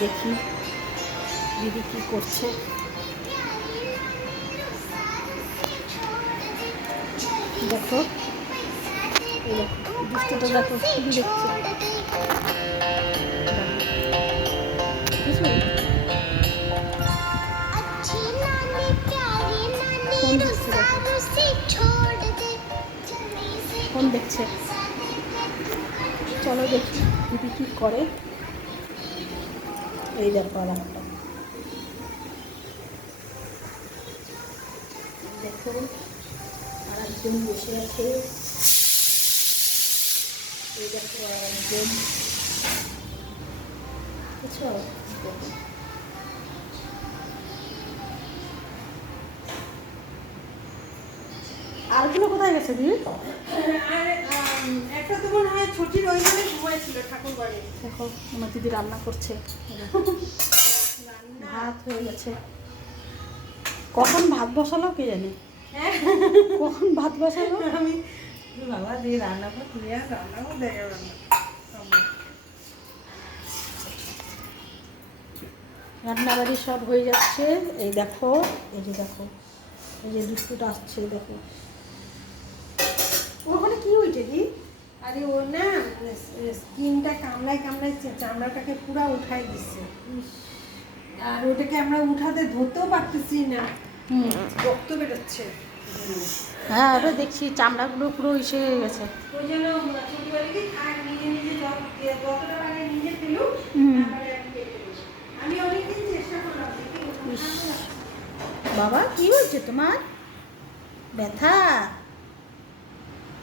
দেখি দিদি কী করছে। দেখো দুষ্টটা দেখো খুবই দেখছে। ফোন দেখছে? চলো দেখি দিদি কী করে। এই দেখো আর একটা। দেখো আর একজন বসে আছে। এই দেখো আর একজন। বুঝছ? কোথায় গেছে দিদি? আর একটা তো মনে হয় ছুটির ওই জন্য সময় ছিল ঠাকুর বাড়ি দেখো আমার দিদি রান্না করছে। ভাত হয়ে গেছে। কখন ভাত বসালো কে জানে? হ্যাঁ। কখন ভাত বসালো? আমি বাবা দিয়ে রান্না করে তুই আর রান্না দেখে রান্না রান্নাবাড়ি সব হয়ে যাচ্ছে। এই দেখো এই যে দেখো এই যে দুষ্টুটা আসছে দেখো। কি হয়েছে কি? আরে ও না স্কিনটা কামড়ায় কামড়ায় চামড়াটাকে পুরা উঠাই দিচ্ছে আর ওটাকে আমরা উঠাতে ধরতেও পারতেছি না। হুম। রক্ত বেরোচ্ছে। হ্যাঁ ওটা দেখছি চামড়াগুলো পুরো ইসে হয়ে গেছে। ওই জন্য ছোট বাড়িতে থাক নিজে নিজে যতটা পারে নিজে ফেলুক আমি করি। আমি অনেকদিন চেষ্টা করলাম বাবা কি হয়েছে তোমার? ব্যথা একদম চামড়া ছিলে ছিলে নিজেই ছিলে হুম। ছিলে ছিলে দেখো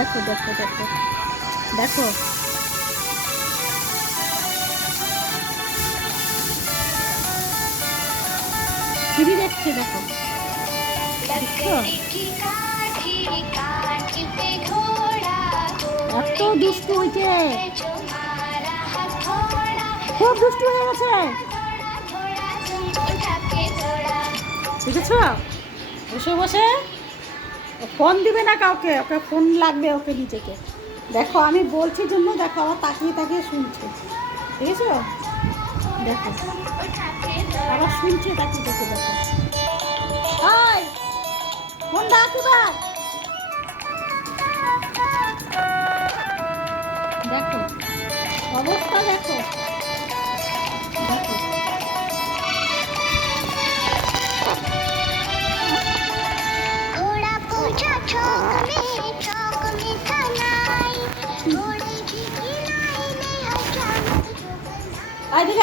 দেখো দেখো দেখো। দেখো। সিঁড়ি দেখছে, দেখো। এত দুষ্টু হয়েছে। খুব দুষ্টু হয়ে গেছে। দেখেছ? বসে বসে। ফোন দিবে না কাউকে, ওকে ফোন লাগবে ওকে নিজেকে। দেখো, আমি বলছি জন্য দেখো, আবার তাকিয়ে তাকিয়ে শুনছে। ঠিক আছে দেখো। আবার শুনছে তাকিয়ে তাকিয়ে দেখো। ফোন ডাকি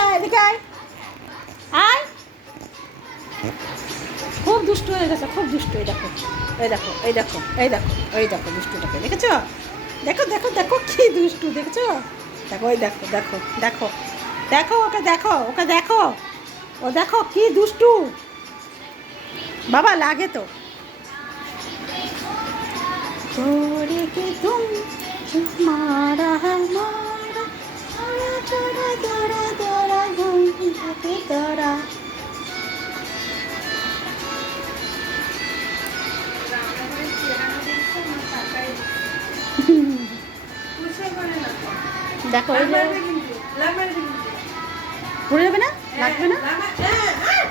আয়, এদিকে আয়। আয়। খুব দুষ্ট হয়ে গেছে, খুব দুষ্ট। এই দেখো এই দেখো এই দেখো এই দেখো এই দেখো দুষ্টুটাকে, দেখেছ? দেখো দেখো দেখো কি দেখেছ? দেখো ওই দেখো দেখো দেখো দেখো, ওকে দেখো ওকে দেখো, ও দেখো কি দুষ্টু। বাবা, লাগে তো। মারা দেখো পড়ে যাবে না? লাগবে না? হ্যাঁ, হ্যাঁ।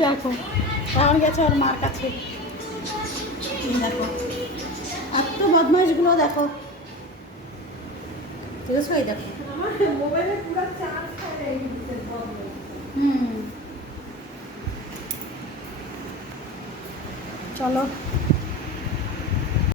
দেখো এখন গেছে ওর মার কাছে। দেখো আর তো বদমাইশগুলো দেখো। আছে দেখো। মোবাইলে পুরো চার্জ। হুম। চলো।